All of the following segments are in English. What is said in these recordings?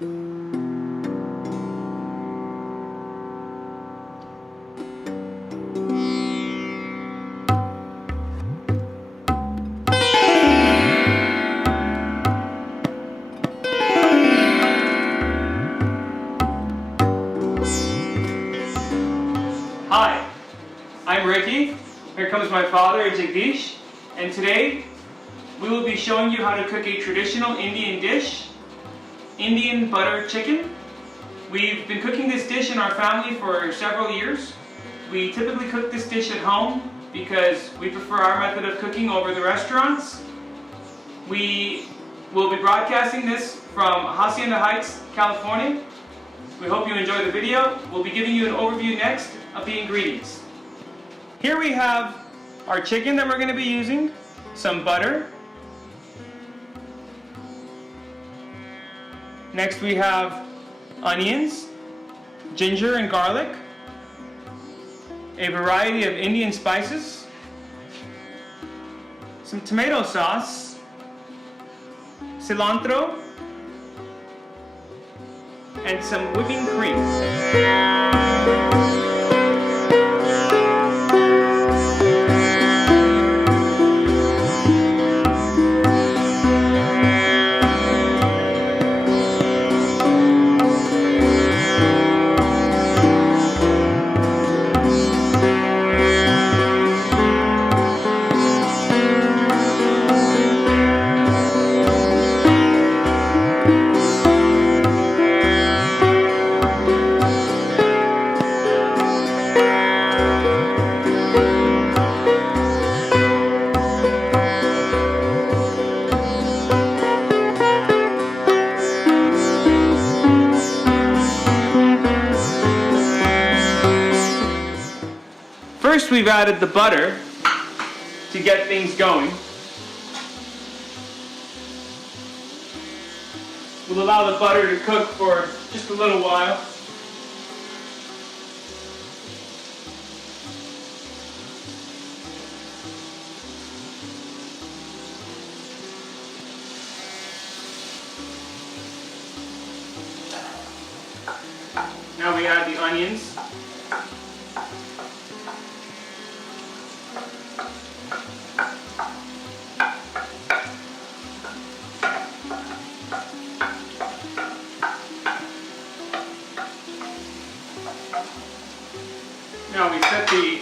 Hi, I'm Ricky. Here comes my father, Jagdish, and today we will be showing you how to cook a traditional Indian dish, Indian butter chicken. We've been cooking this dish in our family for several years. We typically cook this dish at home because we prefer our method of cooking over the restaurants. We will be broadcasting this from Hacienda Heights, California. We hope you enjoy the video. We'll be giving you an overview next of the ingredients. Here we have our chicken that we're going to be using, some butter. Next we have onions, ginger and garlic, a variety of Indian spices, some tomato sauce, cilantro, and some whipping cream. First, we've added the butter to get things going. We'll allow the butter to cook for just a little while. Now we add the onions. Now we set the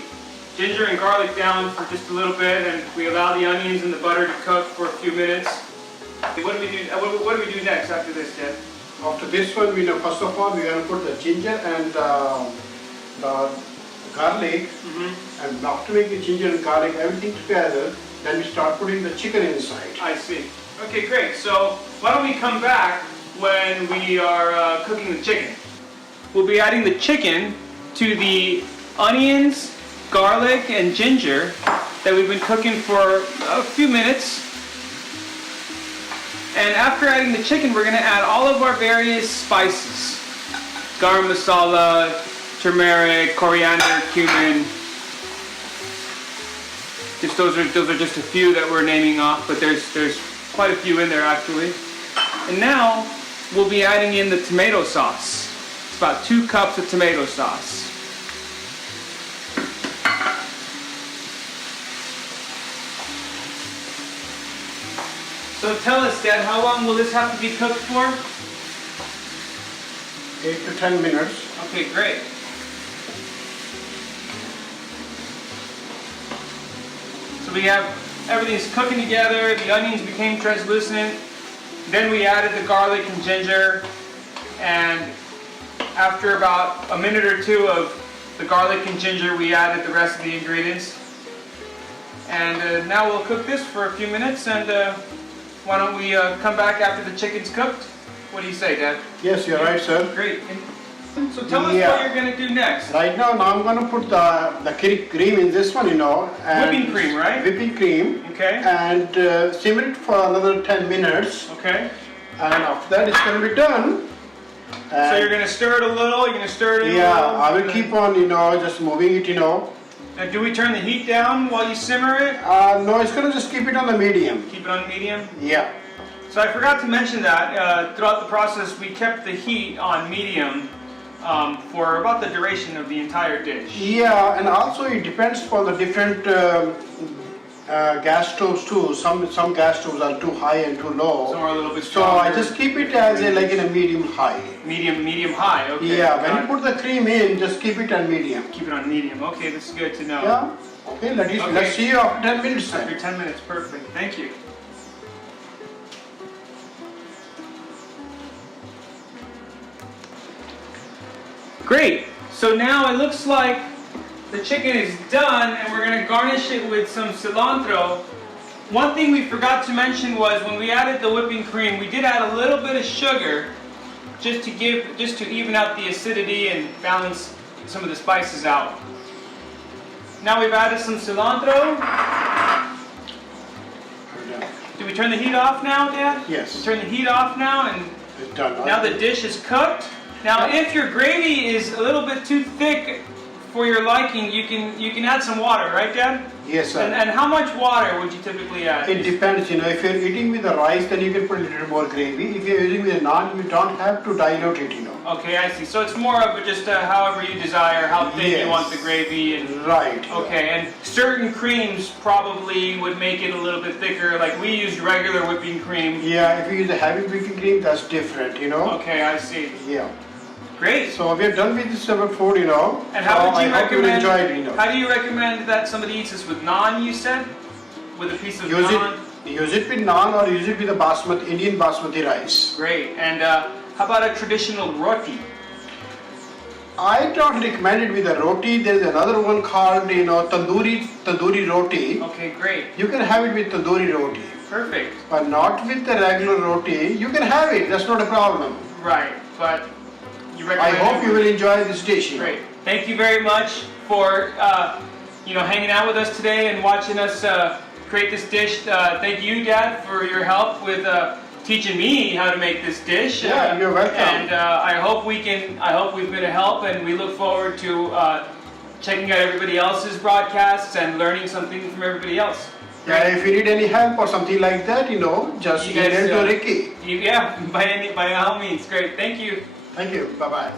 ginger and garlic down for just a little bit, and we allow the onions and the butter to cook for a few minutes. What do we do? What do we do next after this, Dad? After this one, first of all, we are going to put the ginger and the garlic, and after making ginger and garlic, everything together, then we start putting the chicken inside. I see. Okay, great. So why don't we come back when we are cooking the chicken? We'll be adding the chicken to the onions, garlic, and ginger that we've been cooking for a few minutes. And after adding the chicken, we're going to add all of our various spices. Garam masala, turmeric, coriander, cumin. Just those are just a few that we're naming off, but there's quite a few in there actually. And now we'll be adding in the tomato sauce. It's about 2 cups of tomato sauce. So tell us, Dad, how long will this have to be cooked for? 8 to 10 minutes. Okay, great. So we have everything's cooking together, the onions became translucent, then we added the garlic and ginger, and after about a minute or two of the garlic and ginger, we added the rest of the ingredients. And now we'll cook this for a few minutes, and why don't we come back after the chicken's cooked? What do you say, Dad? Yes, you're right, sir. Great. So tell us what you're going to do next. Right now I'm going to put the cream in this one, and Whipping cream, right? Whipping cream. Okay. And simmer it for another 10 minutes. Okay. And after that, it's going to be done. So you're going to stir it a little, you're going to stir it in a little? Yeah, I will keep on, just moving it, Now, do we turn the heat down while you simmer it? No, it's going to just keep it on the medium. Keep it on medium? Yeah. So I forgot to mention that throughout the process we kept the heat on medium for about the duration of the entire dish. Yeah, and also it depends for the different gas stoves too. Some gas stoves are too high and too low. Some are a little bit So stronger. I just keep it as a, like in a medium high. Medium high. Okay. Yeah, when got you put the cream in, just keep it on medium. it. Keep it on medium. Okay, this is good to know. Yeah. Okay, Okay. let's see you after 10 minutes then. After 10 minutes, perfect. Thank you. Great. So now it looks like the chicken is done, and we're going to garnish it with some cilantro. One thing we forgot to mention was when we added the whipping cream, we did add a little bit of sugar just to even out the acidity and balance some of the spices out. Now we've added some cilantro. Do we turn the heat off now, Dad? Yes. We turn the heat off now, and It's done. now the dish is cooked. Now, if your gravy is a little bit too thick for your liking, you can add some water, right, Dad? Yes, sir. And how much water would you typically add? It depends, if you're eating with the rice, then you can put a little more gravy. If you're using with the naan, you don't have to dilute it. Okay, I see. So it's more of just however you desire, how thick you Yes. want the gravy. And Right. okay, and certain creams probably would make it a little bit thicker. Like we use regular whipping cream. Yeah, if you use a heavy whipping cream, that's different. Okay, I see. Yeah. Great. So we're done with this our food, And how would you I hope you recommend? enjoy it, How do you recommend that somebody eats this with naan? You said, with a piece of Use naan. Use it with naan or use it with the basmati, Indian basmati rice. Great. And how about a traditional roti? I don't recommend it with a roti. There's another one called, tandoori roti. Okay, great. You can have it with tandoori roti, Perfect. but not with the regular roti. You can have it. That's not a problem. Right, but you I recommend hope it you with- will enjoy this dish. Great. Thank you very much for hanging out with us today and watching us create this dish. Thank you, Dad, for your help with teaching me how to make this dish. Yeah, you're welcome. And I hope we've been a help, and we look forward to checking out everybody else's broadcasts and learning something from everybody else. Yeah, if you need any help or something like that, just You guys, email to Ricky. Yeah, by all means. Great. Thank you. Thank you. Bye-bye.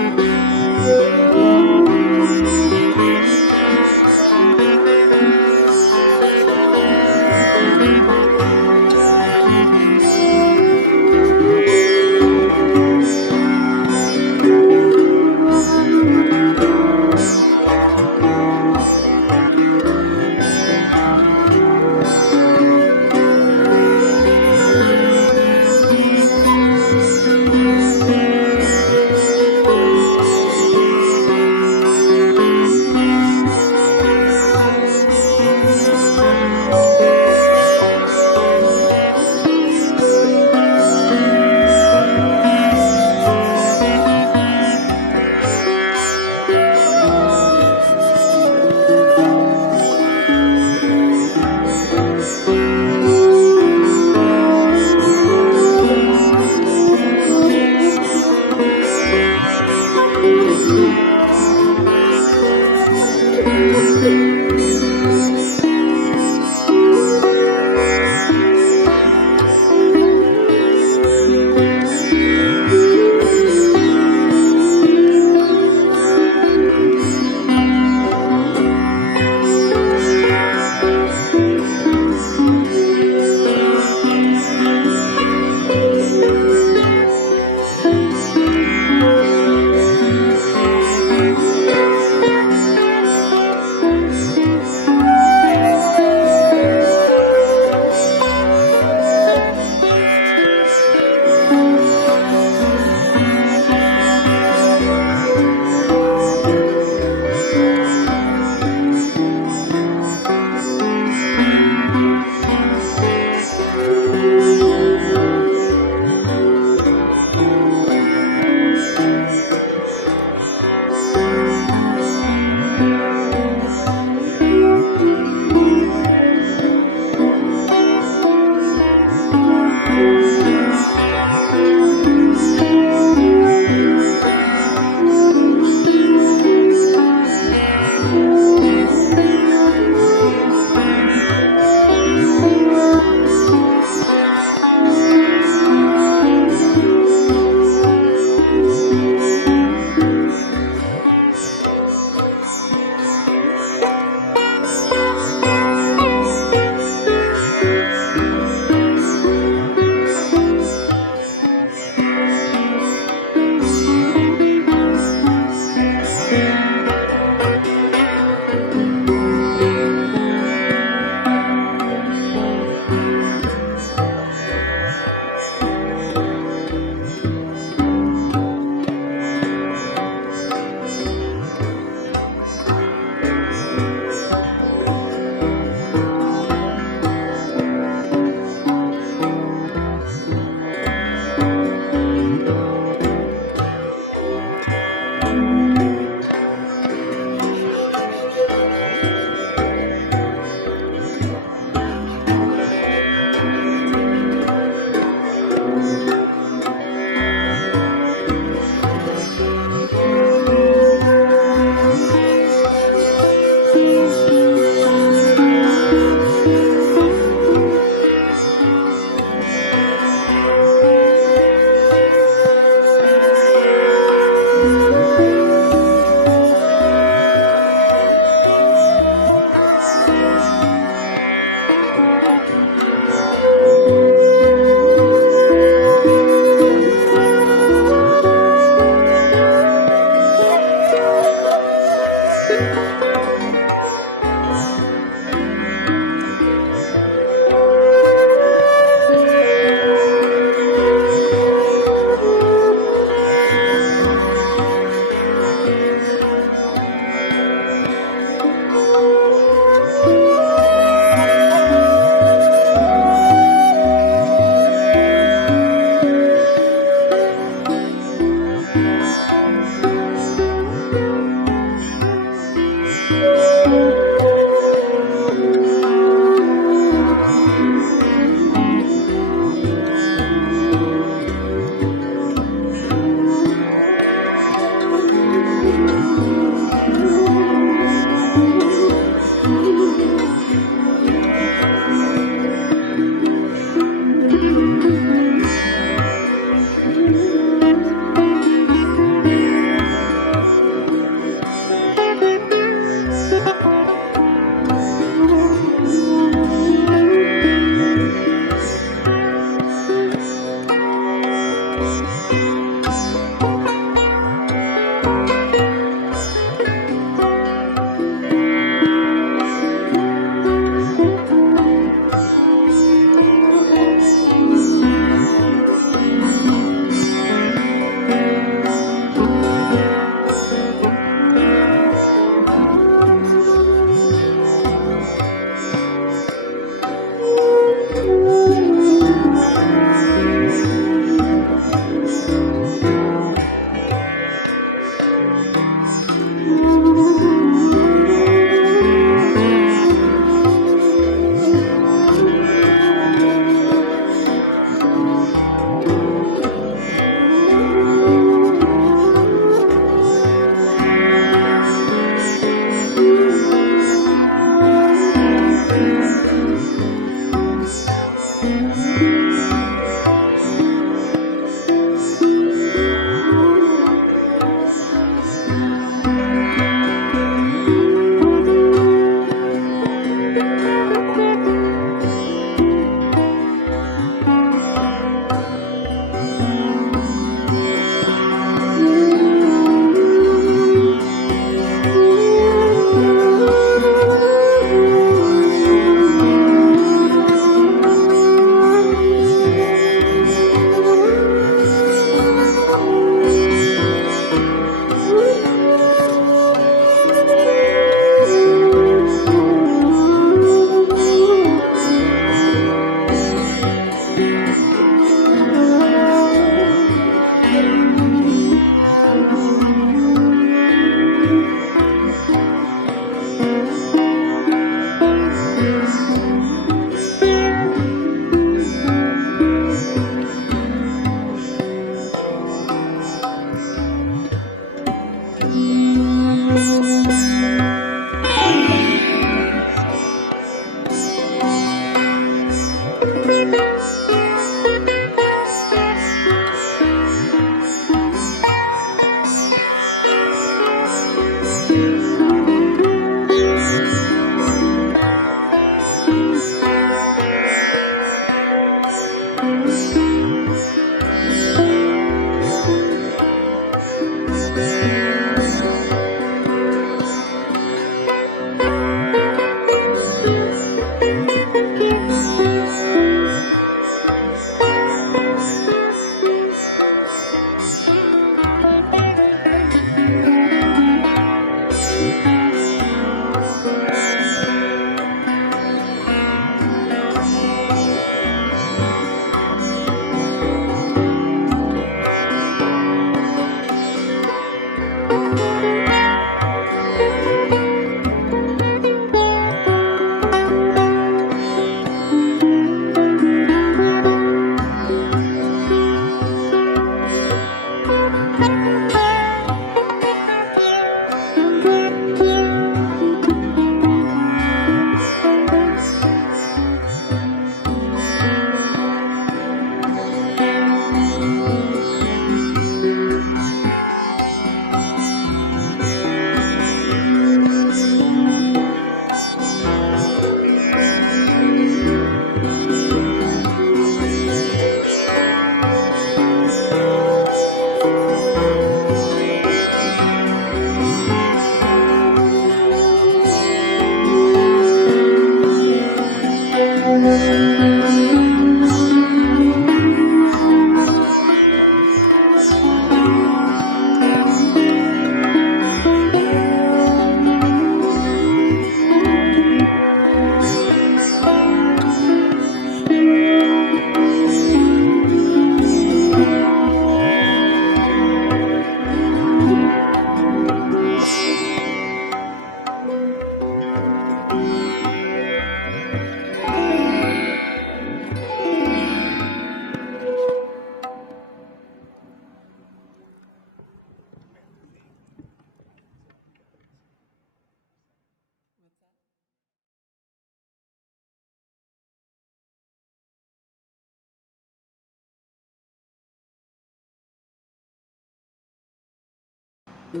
Hi,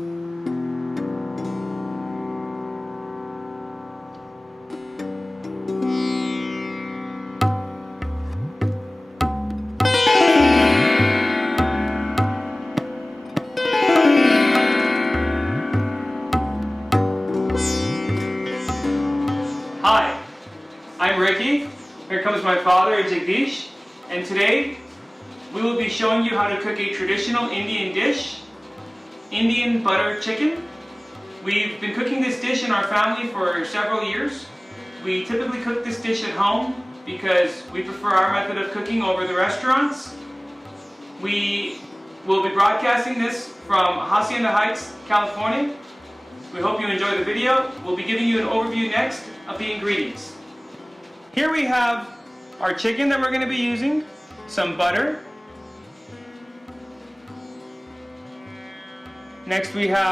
I'm Ricky. Here comes my father, Jagdish, and today we will be showing you how to cook a traditional Indian dish, Indian butter chicken. We've been cooking this dish in our family for several years. We typically cook this dish at home because we prefer our method of cooking over the restaurants. We will be broadcasting this from Hacienda Heights, California. We hope you enjoy the video. We'll be giving you an overview next of the ingredients. Here we have our chicken that we're going to be using, some butter. Next we have